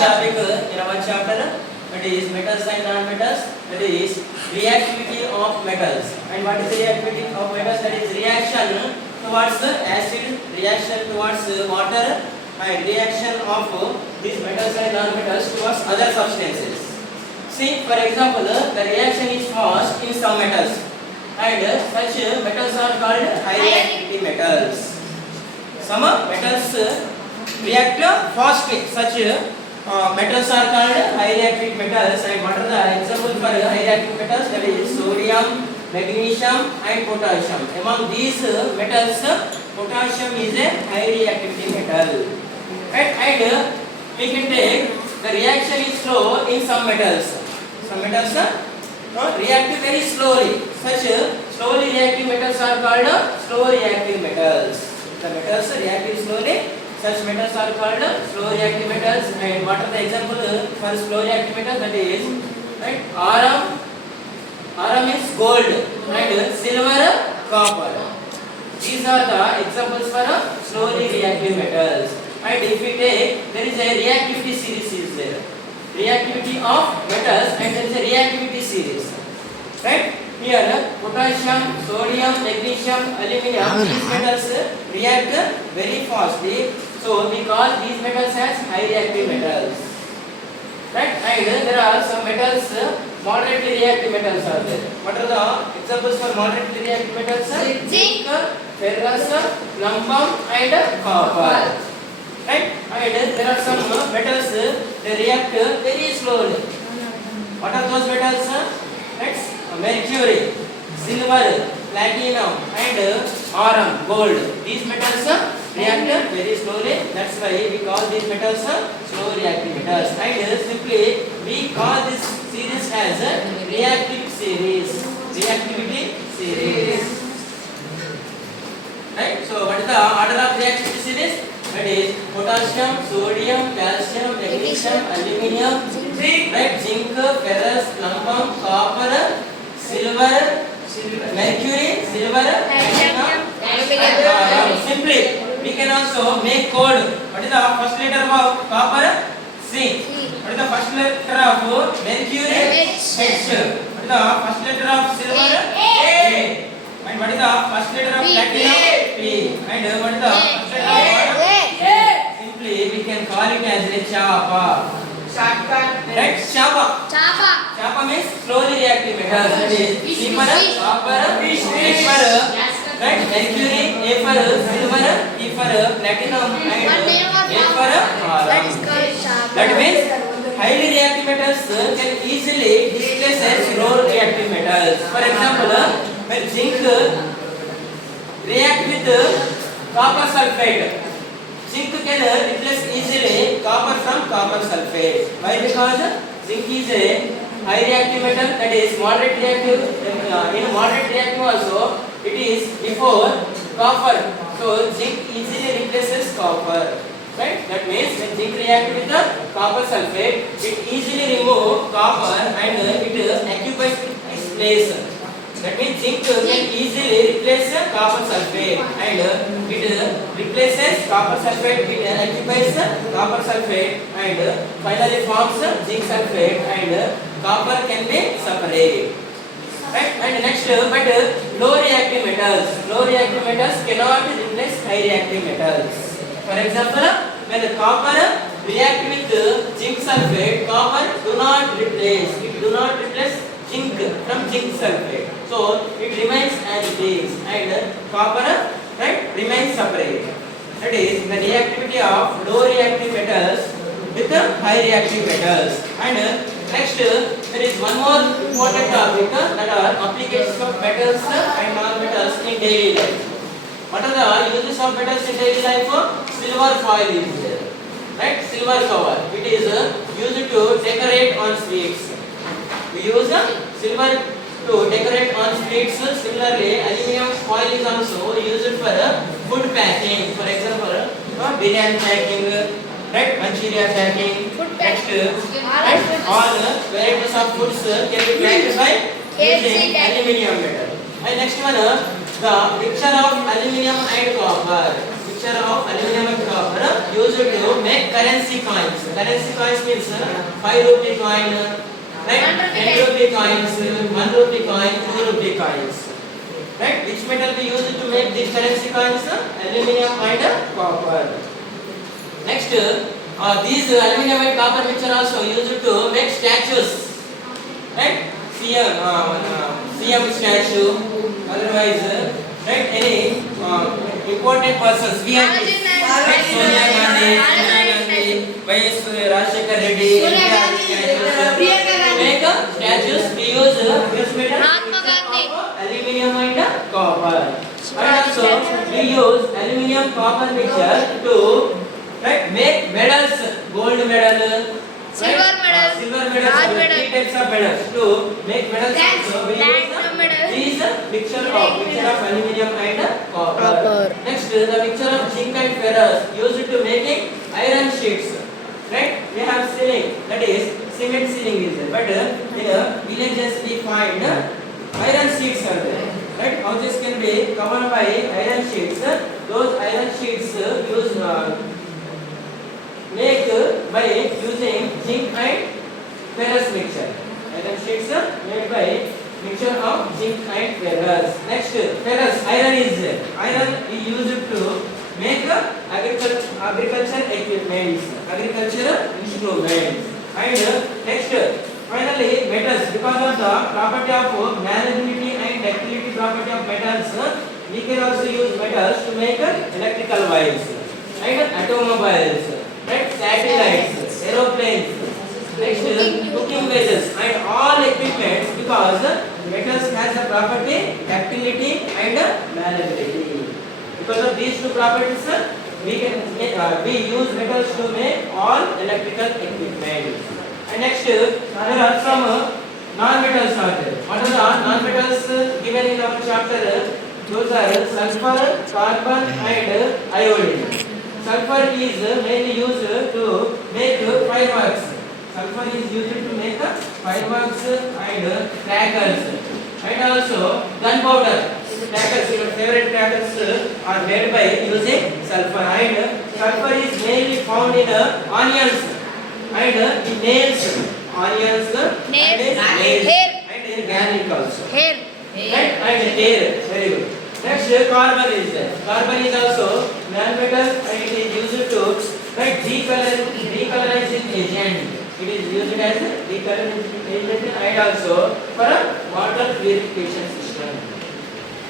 topic in our chapter, that is metals and non-metals, that is reactivity of metals. And what is the reactivity of metals? That is reaction towards acid, reaction towards water, and reaction of these metals and non-metals towards other substances. See, for example, the reaction is fast in some metals, and such metals are called high reactivity metals. Some metals react fastly. Such metals are called high reactive metals. And what are the examples for high reactive metals? That is sodium, magnesium, and potassium. Among these metals, potassium is a high reactivity metal. And we can take the reaction is slow in some metals. Some metals react very slowly. Such slowly reactive metals are called slow reactive metals. The metals react slowly. Such metals are called slow reactive metals. And what are the example for slow reactive metals? That is right, Aram is gold, and silver, copper. These are the examples for slowly reactive metals. And if we take, there is a reactivity series is there. Reactivity of metals, and there is a reactivity series. Right? Here, potassium, sodium, magnesium, aluminum, these metals react very fastly. So we call these metals as high reactive metals. Right? And there are some metals, moderately reactive metals are there. What are the examples for moderately reactive metals? Zinc, ferrous, lambam, and copper. Right? And there are some metals, they react very slowly. What are those metals? Right? Mercury, silver, platinum, and aram, gold. These metals react very slowly. That's why we call these metals slow reactive metals. And simply we call this series as reactive series. Reactivity series. Right? So what is the order of reactivity series? That is potassium, sodium, calcium, magnesium, aluminum, right? Zinc, ferrous, lambam, copper, silver, mercury, silver, and simply we can also make code. What is the first letter of copper? C. What is the first letter of mercury? H. What is the first letter of silver? A. And what is the first letter of platinum? P. And what is the first letter of water? Simply we can call it as a chapa. Right? Chapa means slowly reactive metals. That is C for copper, H for right, mercury, A for silver, P for platinum, and A for aram. That means highly reactive metals can easily displace as low reactive metals. For example, when zinc react with copper sulfate, zinc can replace easily copper from copper sulfate. Why? Because zinc is a high reactive metal, that is moderate reactive. In moderate reactive also, it is before copper. So zinc easily replaces copper. Right? That means when zinc reacts with the copper sulfate, it easily removes copper and it occupies its place. That means zinc can easily replace copper sulfate, and it replaces copper sulfate, it occupies copper sulfate, and finally forms zinc sulfate, and copper can be separated. Right? And next, but low reactive metals cannot replace high reactive metals. For example, when the copper react with zinc sulfate, copper do not replace zinc from zinc sulfate. So it remains as it is, and copper right remains separate. That is the reactivity of low reactive metals with high reactive metals. And next there is one more important topic, that are applications of metals and non-metals in daily life. What are the uses of metals in daily life? Silver foil is there, right? Silver cover. It is used to decorate on sweets. We use silver to decorate on sweets. Similarly, aluminum foil is also used for food packing. For example, biryani packing, right? Manchuria packing. Next, right? All varieties of foods can be packed by using aluminum metal. And next one, the mixture of aluminum and copper. mixture of aluminum and copper used to make currency coins. Currency coins means 5 rupee coin, right? 10 rupee coins, 1 rupee coin, 2 rupee coins. Right? Which metal we use to make these currency coins? Aluminum and copper. Next, these aluminum and copper mixture also used to make statues. Right? CM statue, otherwise, right? Any important persons, VIP, right? Sonia Gandhi, Y.S. Rajshekar Reddy, make statues. We use which metal? Aluminum and copper. And also we use aluminum copper mixture to, right, make medals, gold medal, silver medal, silver medals, three types of medals. To make medals also we use these mixture of aluminum and copper. Next, the mixture of zinc and ferrous used to making iron sheets. Right? We have ceiling, that is cement ceiling is there. But in villages we find iron sheets are there. Right? Houses can be covered by iron sheets. Those iron sheets use make by using zinc and ferrous mixture. Iron sheets made by mixture of zinc and ferrous. Next, ferrous, iron is there. Iron is used to make agriculture equipments, agriculture instruments. And next, finally, metals. Because of the property of malleability and ductility property of metals, we can also use metals to make electrical wires and automobiles, right? Satellites, aeroplanes. Next, cooking vessels and all equipments, because metals has the property ductility and malleability. Because of these two properties, we use metals to make all electrical equipment. And next, there are some non-metals are there. What are the non-metals given in our chapter? Those are sulfur, carbon and iodine. Sulfur is mainly used to make fireworks. Sulfur is used to make fireworks and crackers. And also gunpowder. Crackers, your favorite crackers are made by using sulfur. And sulfur is mainly found in onions and in nails. Onions, nails, and in garlic also. Right? And hair. Very good. Next, carbon is there. Carbon is also non-metal and it is used to, right, decolorizing agent. It is used as a decolorizing agent and also for water purification system.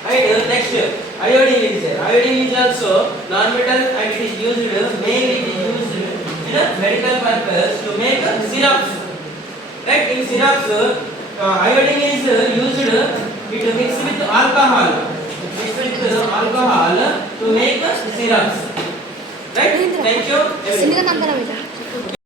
And next, iodine is there. Iodine is also non-metal and it is used, mainly used in a medical purpose to make syrups. Right? In syrups, iodine is used to mix with alcohol. Mix with alcohol to make syrups. Right? Thank you.